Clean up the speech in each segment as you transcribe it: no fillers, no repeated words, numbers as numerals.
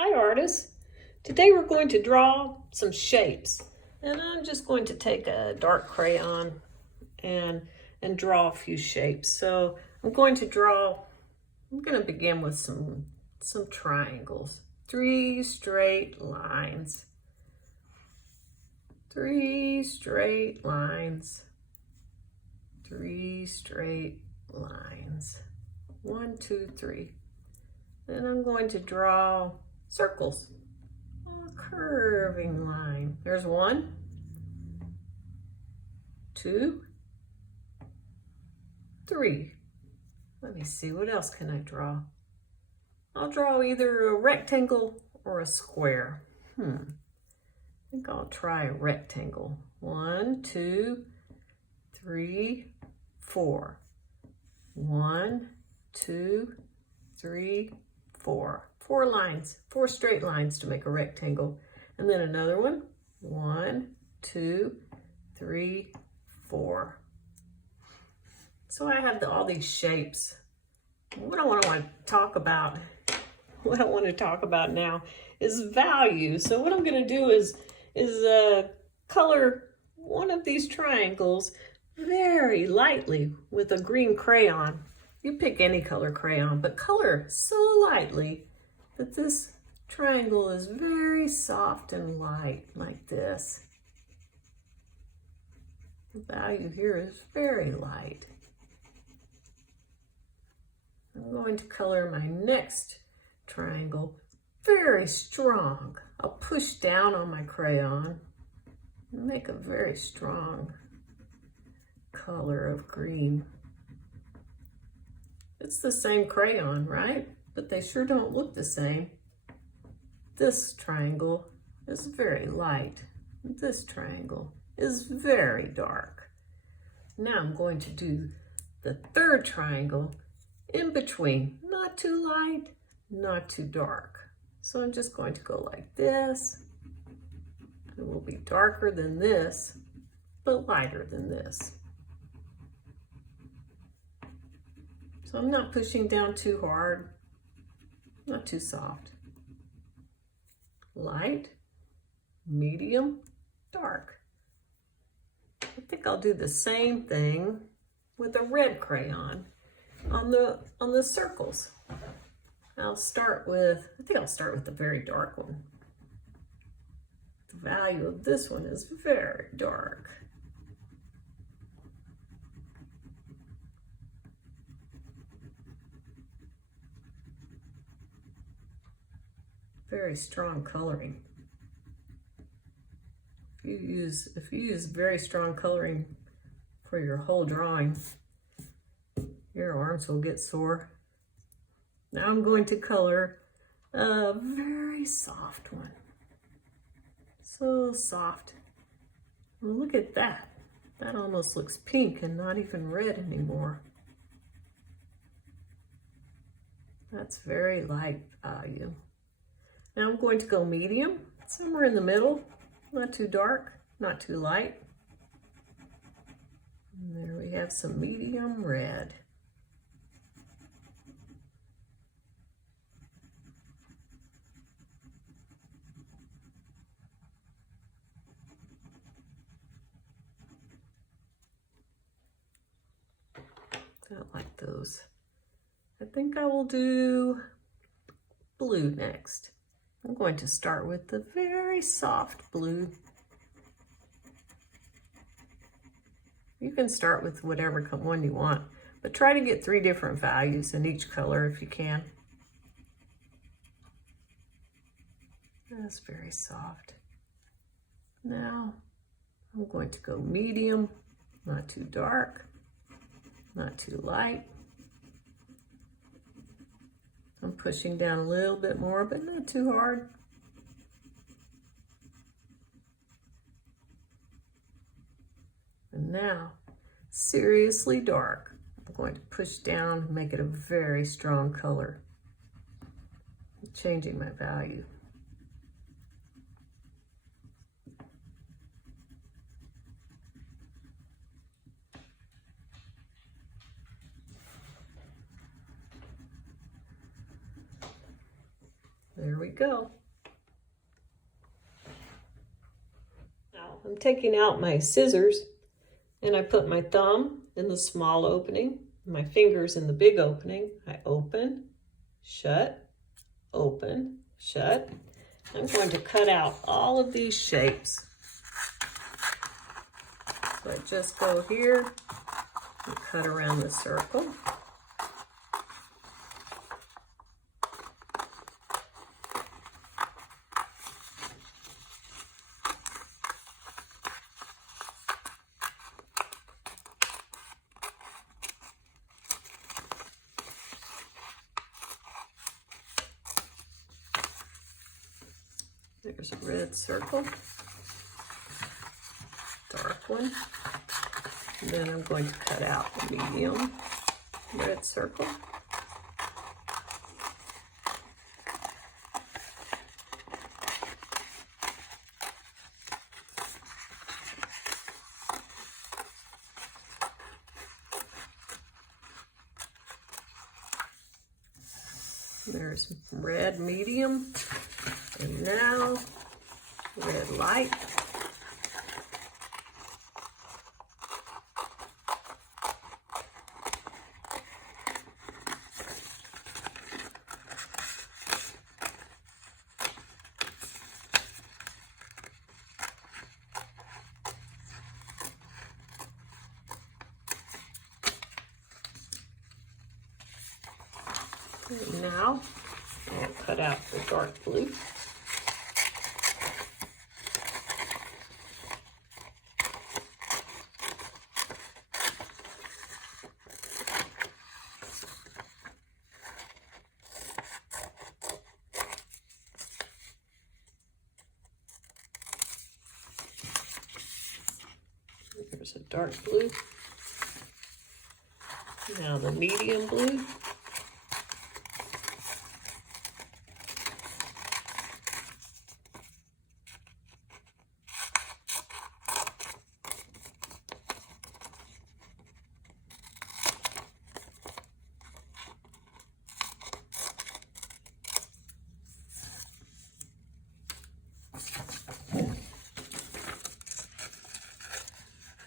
Hi artists! Today we're going to draw some shapes, and I'm just going to take a dark crayon and draw a few shapes. So I'm going to begin with some triangles. 3 straight lines. 3 straight lines. 3 straight lines. 1, 2, 3. Then I'm going to draw circles. A curving line. There's 1, 2, 3. Let me see, what else can I draw? I'll draw either a rectangle or a square. I think I'll try a rectangle. 1, 2, 3, 4. 1, 2, 3, 4. 4 lines, 4 straight lines to make a rectangle. And then another one. 1, 2, 3, 4. So I have all these shapes. What I want to talk about now is value. So what I'm going to do is color one of these triangles very lightly with a green crayon. You pick any color crayon, but color so lightly that this triangle is very soft and light, like this. The value here is very light. I'm going to color my next triangle very strong. I'll push down on my crayon and make a very strong color of green. It's the same crayon, right? But they sure don't look the same. This triangle is very light. This triangle is very dark. Now I'm going to do the third triangle in between. Not too light, not too dark. So I'm just going to go like this. It will be darker than this, but lighter than this. So I'm not pushing down too hard, not too soft. Light, medium, dark. I think I'll do the same thing with a red crayon on the circles. I think I'll start with the very dark one. The value of this one is very dark. Very strong coloring. If you use very strong coloring for your whole drawing, your arms will get sore. Now I'm going to color a very soft one. So soft. Well, look at that. That almost looks pink and not even red anymore. That's very light value. Now I'm going to go medium, somewhere in the middle, not too dark, not too light. And there we have some medium red. I don't like those. I think I will do blue next. I'm going to start with the very soft blue. You can start with whatever one you want, but try to get 3 different values in each color if you can. That's very soft. Now I'm going to go medium, not too dark, not too light. I'm pushing down a little bit more, but not too hard. And now, seriously dark. I'm going to push down and make it a very strong color. I'm changing my value. There we go. Now I'm taking out my scissors and I put my thumb in the small opening, my fingers in the big opening. I open, shut, open, shut. I'm going to cut out all of these shapes. So I just go here and cut around the circle. There's a red circle, dark one, and then I'm going to cut out the medium red circle. There's red medium. And now, red light. And now, I'll cut out the dark blue. There's a dark blue. Now the medium blue.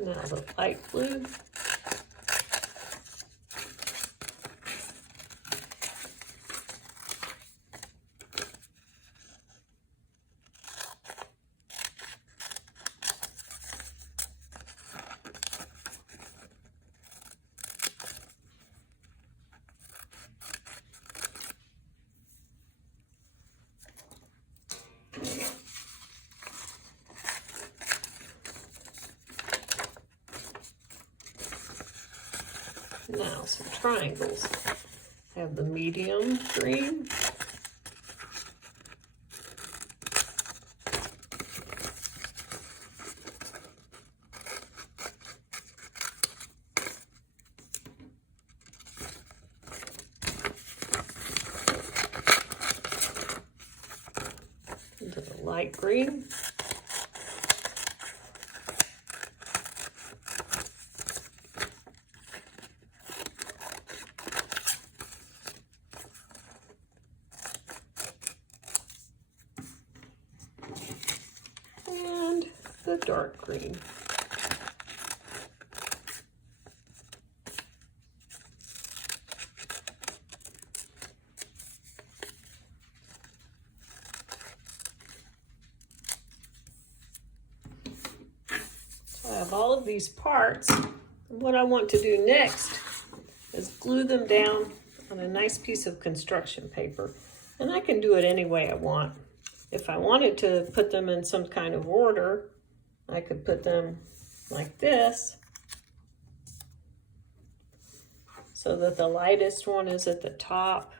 Now the light blue. Now some triangles. I have the medium green. Into the light green. The dark green. So I have all of these parts. And what I want to do next is glue them down on a nice piece of construction paper. And I can do it any way I want. If I wanted to put them in some kind of order, I could put them like this so that the lightest one is at the top.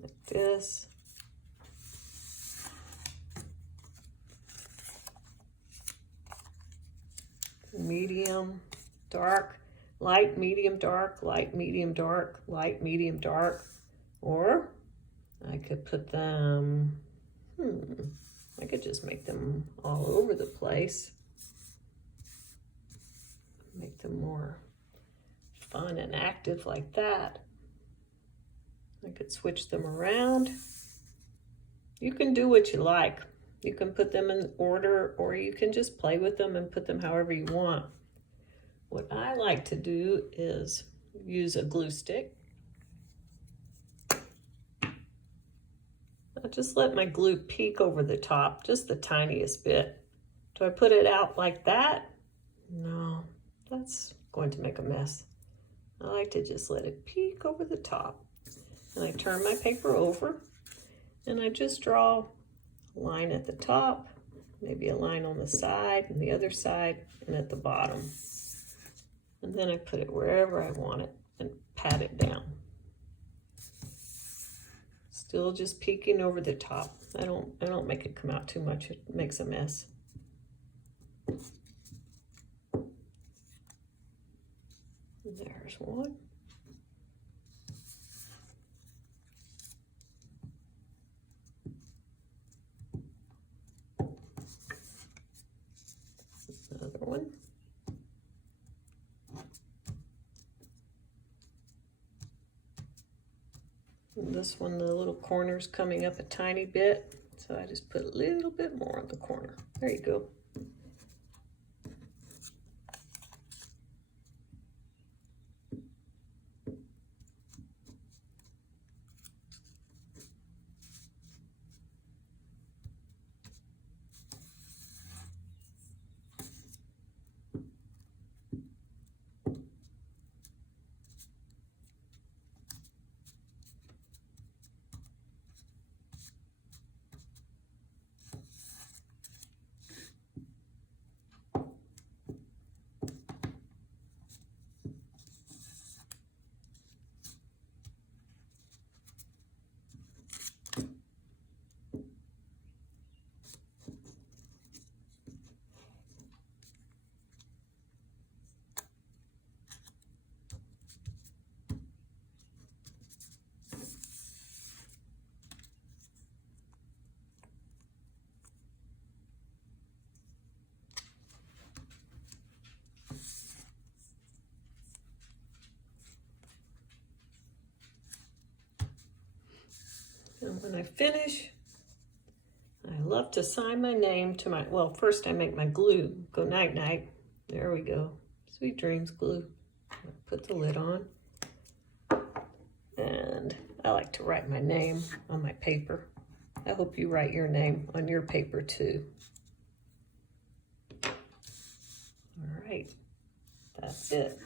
Like this. Medium, dark, light, medium, dark, light, medium, dark, light, medium, dark. Or I could put them, I could just make them all over the place. Make them more fun and active like that. I could switch them around. You can do what you like. You can put them in order, or you can just play with them and put them however you want. What I like to do is use a glue stick. I just let my glue peek over the top, just the tiniest bit. Do I put it out like that? No, that's going to make a mess. I like to just let it peek over the top. And I turn my paper over and I just draw a line at the top, maybe a line on the side and the other side and at the bottom. And then I put it wherever I want it and pat it down. Still just peeking over the top. I don't make it come out too much. It makes a mess. There's one. Another one. And this one, the little corner's coming up a tiny bit, so I just put a little bit more on the corner. There you go. And when I finish, I love to sign my name to my, well, first I make my glue go night night. There we go. Sweet dreams glue. Put the lid on. And I like to write my name on my paper. I hope you write your name on your paper too. All right, that's it.